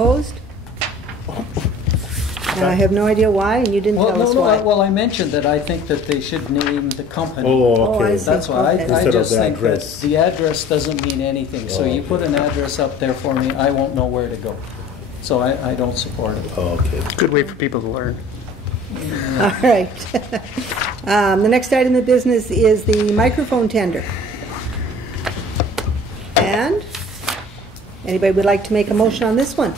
opposed? And I have no idea why, and you didn't tell us why. Well, I mentioned that I think that they should name the company. Oh, okay. I see. That's why Okay. I just think address. that the address doesn't mean anything. So you put an address up there for me, I won't know where to go. So I don't support it. Okay. Good way for people to learn. All right. The next item of business is the microphone tender. And anybody would like to make a motion on this one?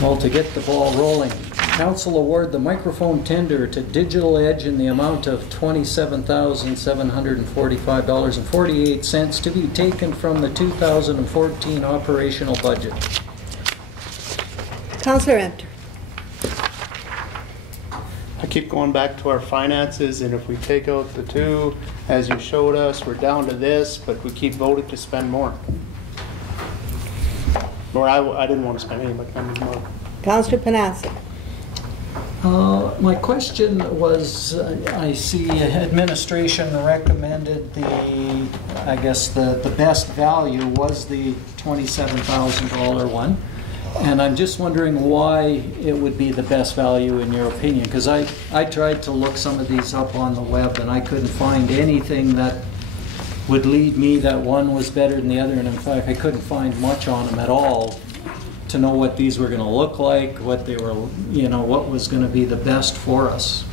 Well, to get the ball rolling, Council award the microphone tender to Digital Edge in the amount of $27,745.48 to be taken from the 2014 operational budget. Councillor Enter. I keep going back to our finances, and if we take out the two, as you showed us, we're down to this, but we keep voting to spend more. Or I didn't want to spend any, but I need more. Councillor Panassa. My question was, I see administration recommended I guess the best value was the $27,000 one. And I'm just wondering why it would be the best value in your opinion, because I tried to look some of these up on the web and I couldn't find anything that would lead me that one was better than the other, and in fact I couldn't find much on them at all to know what these were going to look like, what they were, what was going to be the best for us.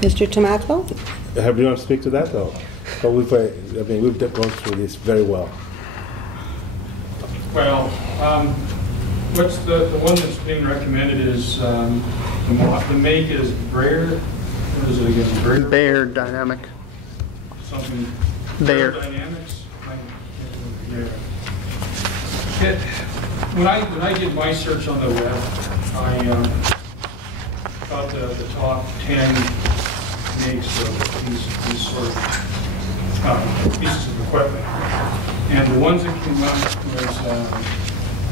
Mr. Tomato? Have you want to speak to that though? But we've gone through this very well. Well, what's the one that's being recommended is the make is Prairie. What is it again? Bear Dynamic. Something. Bear. Dynamics. When I did my search on the web, I got the top 10 makes of these sort of pieces of equipment, and the ones that came up was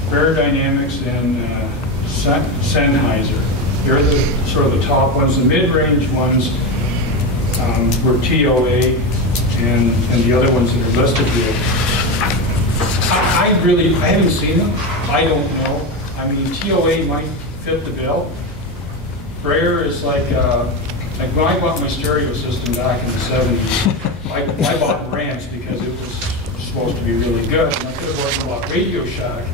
Prairie Dynamics and Sennheiser. They're the sort of the top ones. The mid-range ones were TOA and the other ones that are listed here. I haven't seen them. I don't know. I mean, TOA might fit the bill. Prairie is like when I bought my stereo system back in the 70s, I bought Rams because it was supposed to be really good. And I could have bought Radio Shack.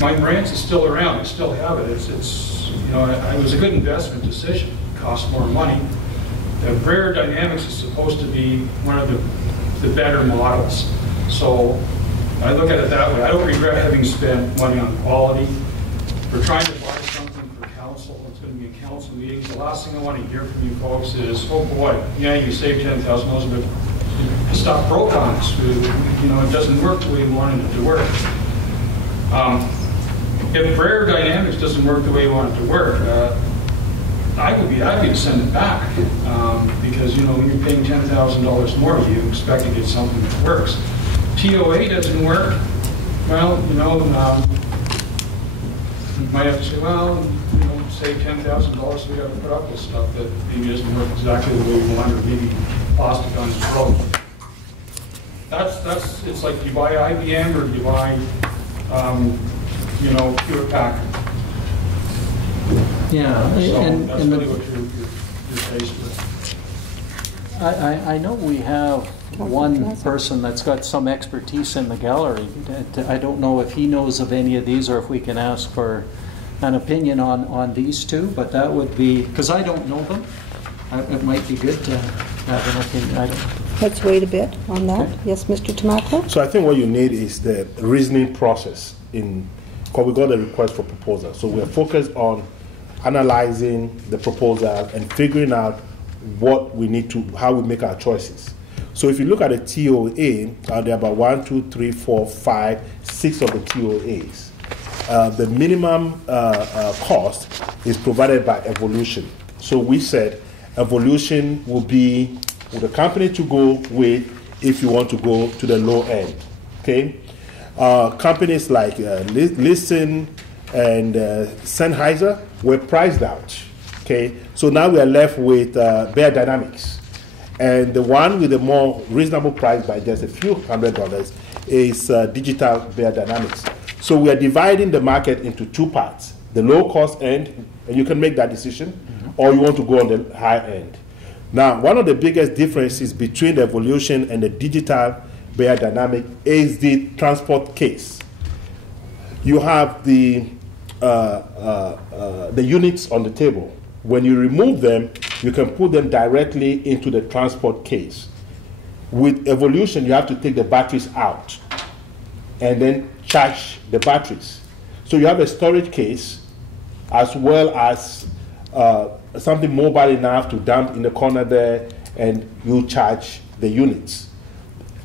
My Marantz is still around. I still have it. It was a good investment decision. It cost more money. The Prairie Dynamics is supposed to be one of the better models. So I look at it that way. I don't regret having spent money on quality. We're trying to buy something for council. It's going to be a council meeting. The last thing I want to hear from you folks is, oh boy, yeah, you saved $10,000, but stuff broke on us. It doesn't work the way we wanted it to work. If Prairie Dynamics doesn't work the way you want it to work, I would be happy to send it back because when you're paying $10,000 more, you expect to get something that works. TOA doesn't work. Well, you might have to say, well, save $10,000, so we got to put up with stuff that maybe doesn't work exactly the way we want, or maybe plastic on its road. It's like you buy IBM or you buy, Hewlett Packard. Yeah, So and that's really what you're faced with. I know we have one person that's got some expertise in the gallery. I don't know if he knows of any of these or if we can ask for an opinion on these two, but that would be, because I don't know them, it might be good to have an opinion. Let's wait a bit on that. Okay. Yes, Mr. Tomato? So I think what you need is the reasoning process because we got a request for proposal. So we're focused on analyzing the proposal and figuring out what we need to, how we make our choices. So if you look at the TOA, there are about 1, 2, 3, 4, 5, 6 of the TOAs. The minimum cost is provided by Evolution. So we said Evolution will be the company to go with if you want to go to the low end. Okay, companies like Listen and Sennheiser were priced out. Okay, so now we are left with Bear Dynamics. And the one with a more reasonable price by just a few $100 is digital bear dynamics. So we are dividing the market into two parts, the low cost end, and you can make that decision, or you want to go on the high end. Now, one of the biggest differences between the Evolution and the digital bear dynamic is the transport case. You have the units on the table. When you remove them, you can put them directly into the transport case. With Evolution, you have to take the batteries out and then charge the batteries. So you have a storage case as well as something mobile enough to dump in the corner there, and you charge the units.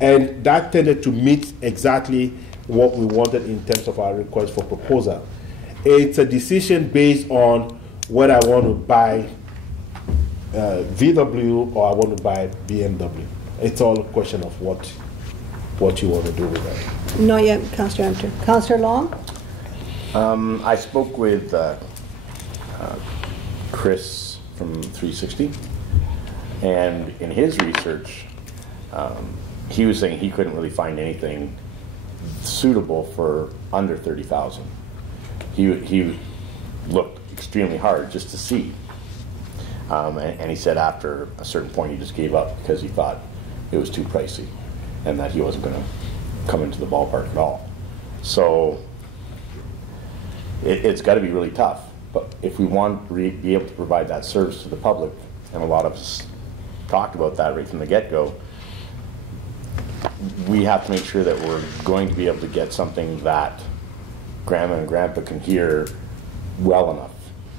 And that tended to meet exactly what we wanted in terms of our request for proposal. It's a decision based on whether I want to buy VW or I want to buy BMW. It's all a question of what you want to do with that. Not yet, Councillor Hunter. Councillor Long? I spoke with Chris from 360, and in his research, he was saying he couldn't really find anything suitable for under 30,000. He looked extremely hard just to see, and he said after a certain point he just gave up because he thought it was too pricey and that he wasn't going to come into the ballpark at all. So it's got to be really tough. But if we want to be able to provide that service to the public, and a lot of us talked about that right from the get-go, we have to make sure that we're going to be able to get something that Grandma and Grandpa can hear well enough.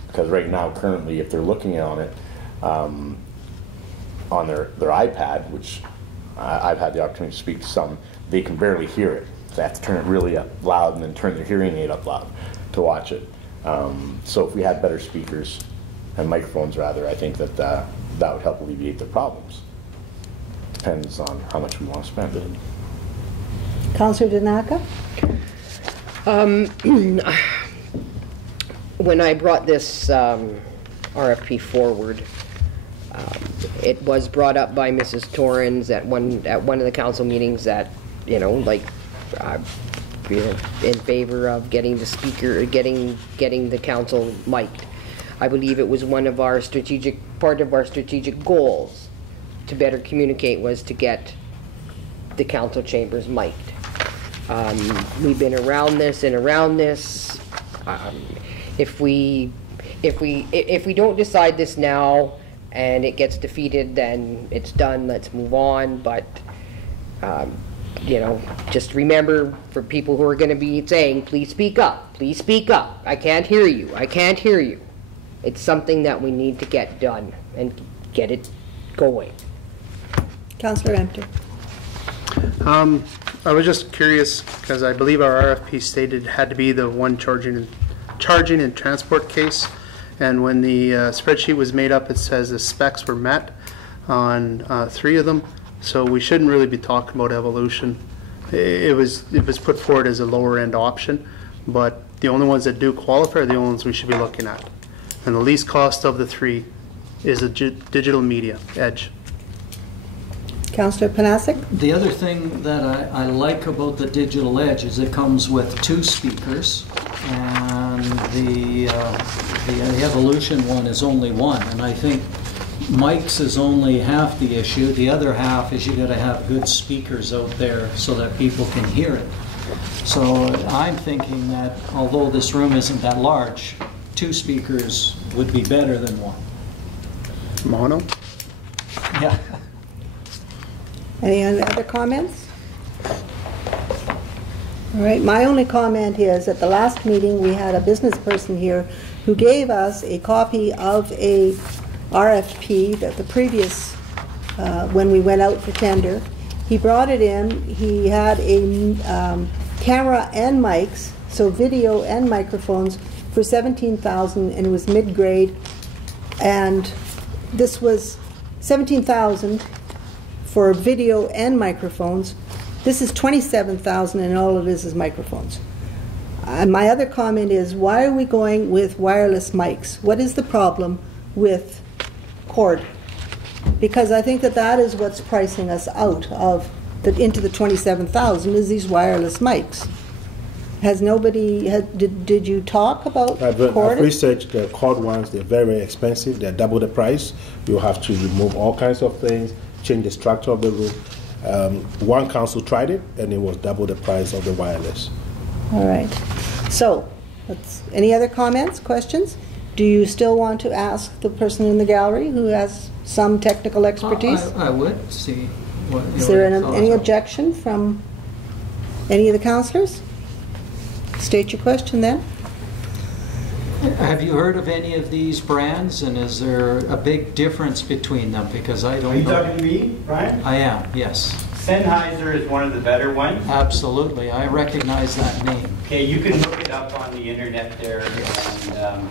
Because right now, currently, if they're looking on it on their iPad, which I've had the opportunity to speak to some, they can barely hear it. They have to turn it really up loud and then turn their hearing aid up loud to watch it. So if we had better speakers and microphones, rather, I think that that would help alleviate the problems. Depends on how much we want to spend. Councillor Danaka? When I brought this RFP forward, it was brought up by Mrs. Torrens at one of the council meetings that, in favor of getting the speaker, getting the council mic'd. I believe it was part of our strategic goals to better communicate was to get the council chambers mic'd. We've been around this and around this. If we don't decide this now and it gets defeated, then it's done. Let's move on. But just remember, for people who are going to be saying, please speak up, I can't hear you, I can't hear you. It's something that we need to get done and get it going. Councillor Empter. I was just curious, because I believe our RFP stated it had to be the one charging and transport case, and when the spreadsheet was made up, it says the specs were met on 3 of them. So we shouldn't really be talking about Evolution. It was put forward as a lower end option, but the only ones that do qualify are the only ones we should be looking at. And the least cost of the 3 is a digital media edge. Councillor Panasic? The other thing that I like about the digital edge is it comes with 2 speakers, and the Evolution one is only 1, and I think mics is only half the issue. The other half is you got to have good speakers out there so that people can hear it. So I'm thinking that although this room isn't that large, 2 speakers would be better than 1. Mono? Yeah. Any other comments? All right, my only comment is at the last meeting we had a business person here who gave us a copy of a RFP that the previous, when we went out for tender. He brought it in, he had a camera and mics, so video and microphones for $17,000, and it was mid-grade, and this was $17,000 for video and microphones. This is $27,000, and all it is microphones. My other comment is, why are we going with wireless mics? What is the problem with cord? Because I think that that is what's pricing us out of into the 27,000 is these wireless mics. Has nobody, did you talk about I've corded? researched the cord ones. They're very, very expensive. They're double the price. You'll have to remove all kinds of things, change the structure of the room. One council tried it, and it was double the price of the wireless. All right. So, any other comments, questions? Do you still want to ask the person in the gallery who has some technical expertise? I would see what. Is there any objection from any of the councillors? State your question then. Have you heard of any of these brands, and is there a big difference between them? Because I don't know. Are you talking to me, Brian? I am, yes. Sennheiser is one of the better ones. Absolutely, I recognize that name. Okay, you can look it up on the internet there, and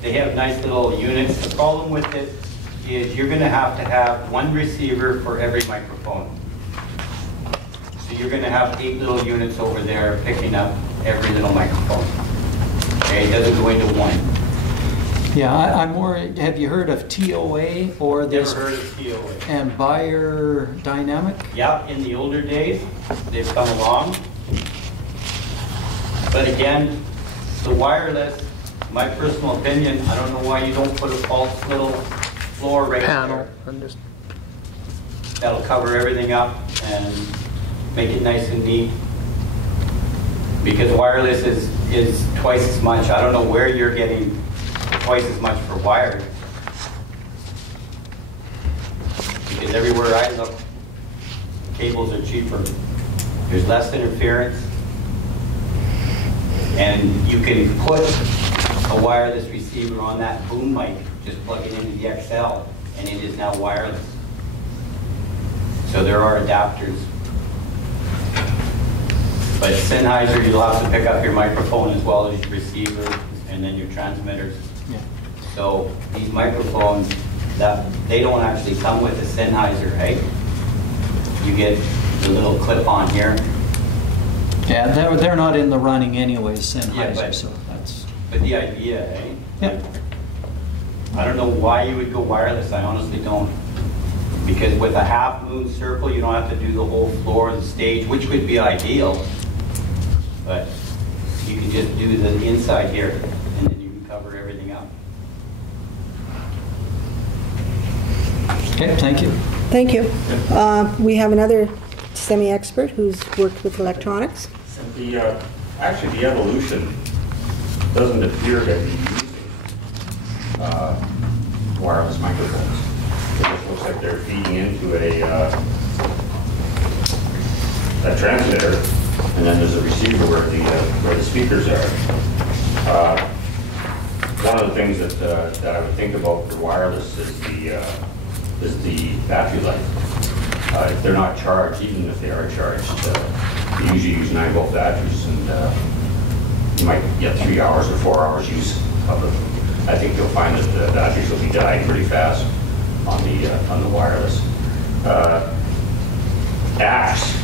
they have nice little units. The problem with it is you're going to have one receiver for every microphone. So you're going to have 8 little units over there picking up every little microphone. Okay, it doesn't go into one. Yeah, I'm more. Have you heard of TOA or this? Never heard of TOA. And Buyer Dynamic? Yeah, in the older days, they've come along. But again, the wireless, my personal opinion, I don't know why you don't put a false little floor right Panel. there. That'll cover everything up and make it nice and neat. Because wireless is twice as much. I don't know where you're getting twice as much for wired. Because everywhere I look, cables are cheaper. There's less interference. And you can put a wireless receiver on that boom mic, just plug it into the XL, and it is now wireless. So there are adapters. But Sennheiser, you'll have to pick up your microphone as well as your receiver and then your transmitters. Yeah. So these microphones, they don't actually come with a Sennheiser, right? You get the little clip on here. Yeah, they're not in the running anyways, Sennheiser, Yeah, so that's... But the idea, eh? Yeah. I don't know why you would go wireless, I honestly don't. Because with a half moon circle, you don't have to do the whole floor of the stage, which would be ideal. But you can just do the inside here, and then you can cover everything up. Okay, thank you. Thank you. We have another semi-expert who's worked with electronics. Actually, the evolution doesn't appear to be using wireless microphones. It just looks like they're feeding into a transmitter, and then there's a receiver where the speakers are. One of the things that I would think about for wireless is the battery life. If they're not charged, even if they are charged, you usually use 9-volt batteries, and you might get 3 hours or 4 hours use of them. I think you'll find that the batteries will be dying pretty fast on the wireless. Axe,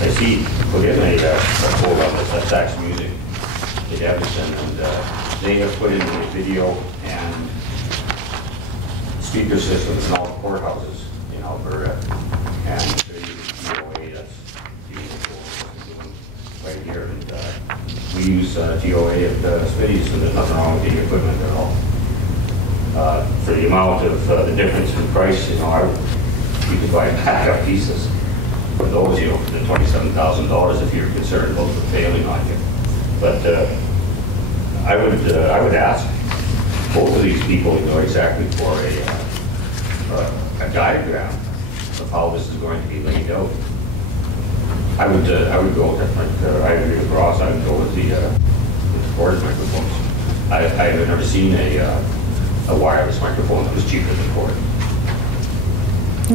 I see put in a quote on this. That's Axe Music in Edmonton, and they have put in a video and speaker systems in all the courthouses in Alberta, and they're using TOA. That's right here, and we use TOA at Smitty's, and there's nothing wrong with the equipment at all. For the amount of the difference in price, you could buy backup pieces for those, for the $27,000 if you're concerned about them failing on you. But I would ask both of these people, exactly for a diagram of how this is going to be laid out. I would go different. I agree with Ross. I would go with the corded microphones. I've never seen a wireless microphone that was cheaper than cord.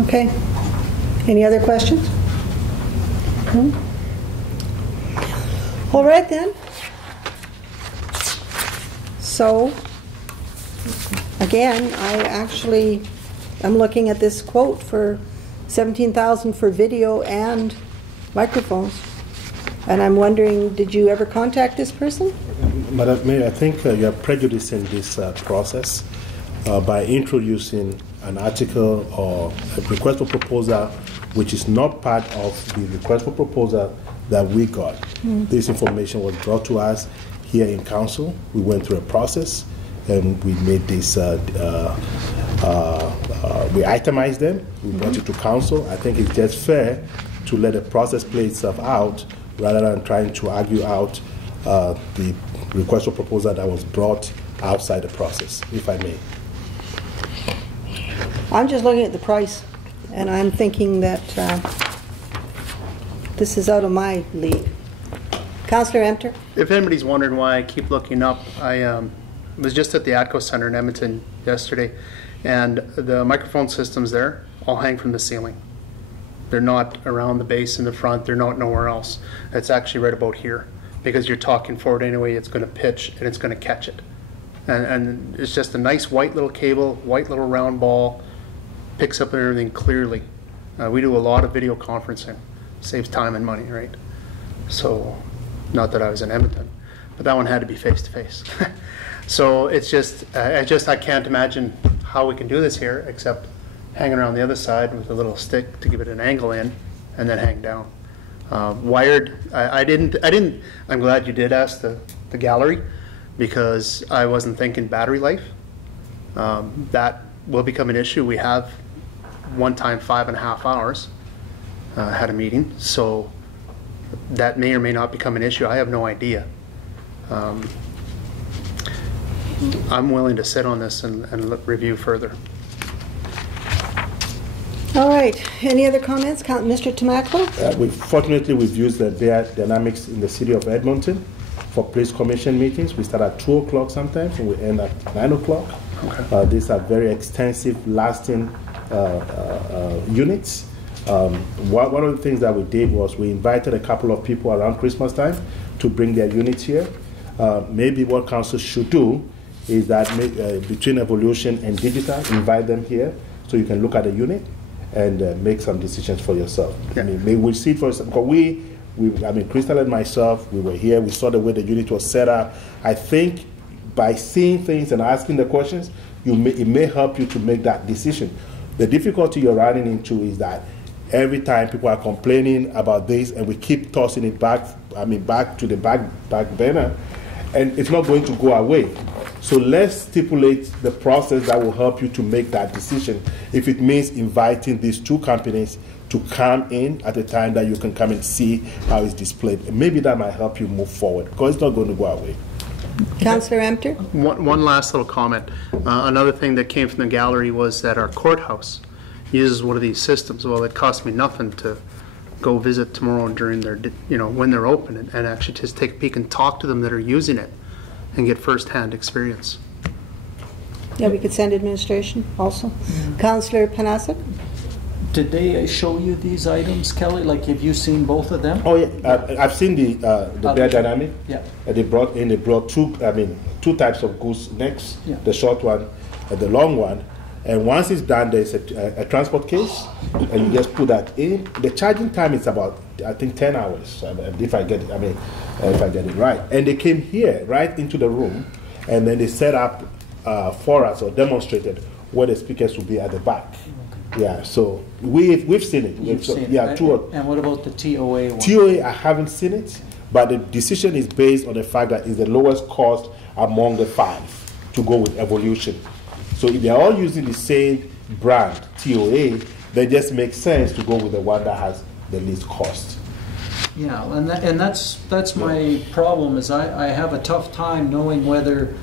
Okay. Any other questions? All right then. So, again, I'm looking at this quote for $17,000 for video and microphones. And I'm wondering, did you ever contact this person? Madam Mayor, I think you're prejudicing this process by introducing an article or a request for proposal which is not part of the request for proposal that we got. This information was brought to us here in council. We went through a process and we made this, we itemized them, we brought it to council. I think it's just fair to let the process play itself out rather than trying to argue out the request for proposal that was brought outside the process, if I may. I'm just looking at the price, and I'm thinking that this is out of my league. Councillor Emter? If anybody's wondering why I keep looking up, I was just at the ATCO Center in Edmonton yesterday, and the microphone systems there all hang from the ceiling. They're not around the base in the front, they're not nowhere else. It's actually right about here, because you're talking forward anyway, it's going to pitch and it's going to catch it. And it's just a nice white little cable, white little round ball, picks up everything clearly. We do a lot of video conferencing, saves time and money, right? So, not that I was in Edmonton, but that one had to be face to face. So it's just, I can't imagine how we can do this here except hang around the other side with a little stick to give it an angle in and then hang down. Wired, I'm glad you did ask the gallery, because I wasn't thinking battery life. That will become an issue. We have one time 5.5 hours, had a meeting, so that may or may not become an issue. I have no idea. I'm willing to sit on this and review further. All right. Any other comments? Mr. Tamako? Fortunately, we've used the dynamics in the city of Edmonton for police commission meetings. We start at 2 o'clock sometimes and we end at 9 o'clock. Okay. These are very extensive, lasting units. One of the things that we did was we invited a couple of people around Christmas time to bring their units here. Maybe what council should do is that between evolution and digital, invite them here so you can look at the unit and make some decisions for yourself. Yeah. I mean, maybe we'll see it for because Crystal and myself, we were here, we saw the way the unit was set up. I think by seeing things and asking the questions, it may help you to make that decision. The difficulty you're running into is that every time people are complaining about this and we keep tossing it back to the back burner, and it's not going to go away. So let's stipulate the process that will help you to make that decision. If it means inviting these two companies to come in at a time that you can come and see how it's displayed, maybe that might help you move forward, because it's not going to go away. Councillor Emter? One last little comment. Another thing that came from the gallery was that our courthouse uses one of these systems. Well, it cost me nothing to go visit tomorrow during their, when they're open, and actually just take a peek and talk to them that are using it and get first-hand experience. Yeah, we could send administration also. Councillor Panasic? Did they show you these items, Kelly? Like, have you seen both of them? Oh yeah, I've seen the Bear Dynamic. Yeah. They brought two types of goosenecks. Yeah. The short one and the long one. And once it's done, there's a transport case, and you just put that in. The charging time is about, I think, 10 hours, if I get it right. And they came here, right into the room, and then they set up for us or demonstrated where the speakers will be at the back. Okay. Yeah, so we've seen it. You've seen it. Yeah, and what about the TOA one? TOA, I haven't seen it, but the decision is based on the fact that it's the lowest cost among the 5 to go with Evolution. So if they're all using the same brand, TOA, then it just makes sense to go with the one that has the least cost. Yeah, and that's my problem, is I have a tough time knowing whether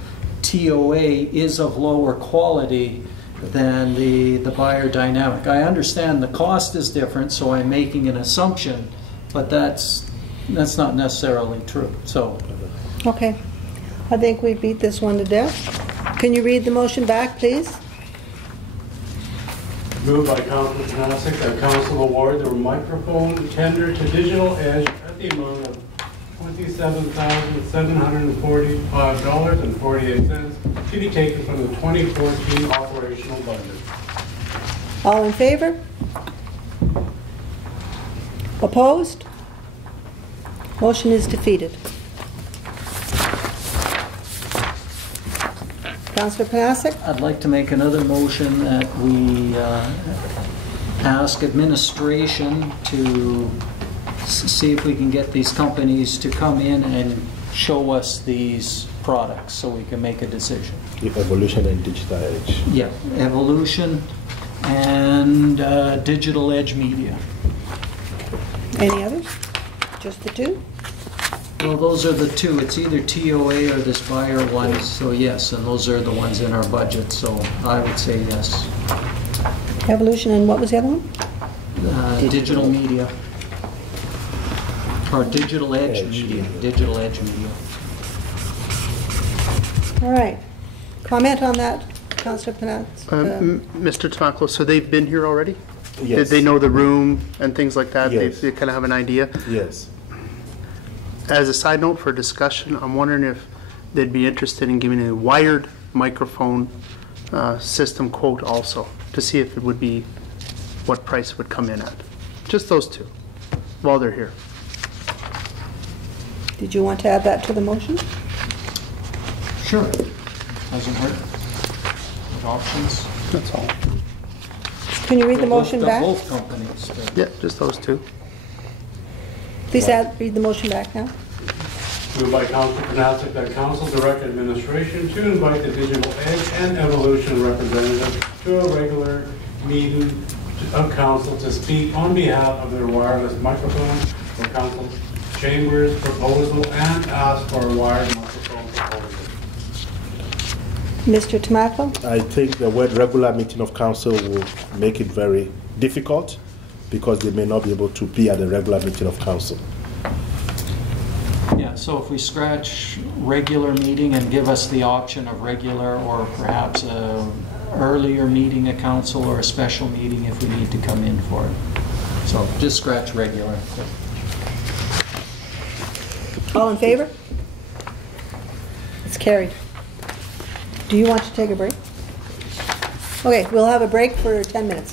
TOA is of lower quality than the Buyer Dynamic. I understand the cost is different, so I'm making an assumption, but that's not necessarily true. So. Okay. I think we beat this one to death. Can you read the motion back, please? Moved by Councilor Panasic that Council award the microphone tender to Digital Edge at the amount of $27,745.48 to be taken from the 2014 operational budget. All in favor? Opposed? Motion is defeated. Councillor Panasic? I'd like to make another motion that we ask administration to see if we can get these companies to come in and show us these products so we can make a decision. Evolution and Digital Edge. Yeah, Evolution and Digital Edge Media. Any others? Just the two? Well, those are the two. It's either TOA or this buyer one, so yes, and those are the ones in our budget, so I would say yes. Evolution and what was the other one? Digital Media. Or Digital Edge Media. Digital Edge Media. All right. Comment on that, Councillor Panasic? Mr. Tamaklo, so they've been here already? Yes. Did they know the room and things like that? Yes. They kind of have an idea? Yes. As a side note for discussion, I'm wondering if they'd be interested in giving a wired microphone system quote also, to see if it would be, what price it would come in at. Just those two, while they're here. Did you want to add that to the motion? Sure. Doesn't hurt. What options? That's all. Can you read the motion back? Both companies. Yeah, just those two. Please read the motion back now. Moved by Councilor Panasic that council direct administration to invite the Digital Edge and Evolution representatives to a regular meeting of council to speak on behalf of their wireless microphones for council chambers proposal and ask for a wired microphone proposal. Mr. Tamaklo? I think the word regular meeting of council will make it very difficult because they may not be able to be at a regular meeting of council. Yeah, so if we scratch regular meeting and give us the option of regular or perhaps a earlier meeting of council or a special meeting if we need to come in for it. So just scratch regular. All in favor? It's carried. Do you want to take a break? Okay, we'll have a break for 10 minutes.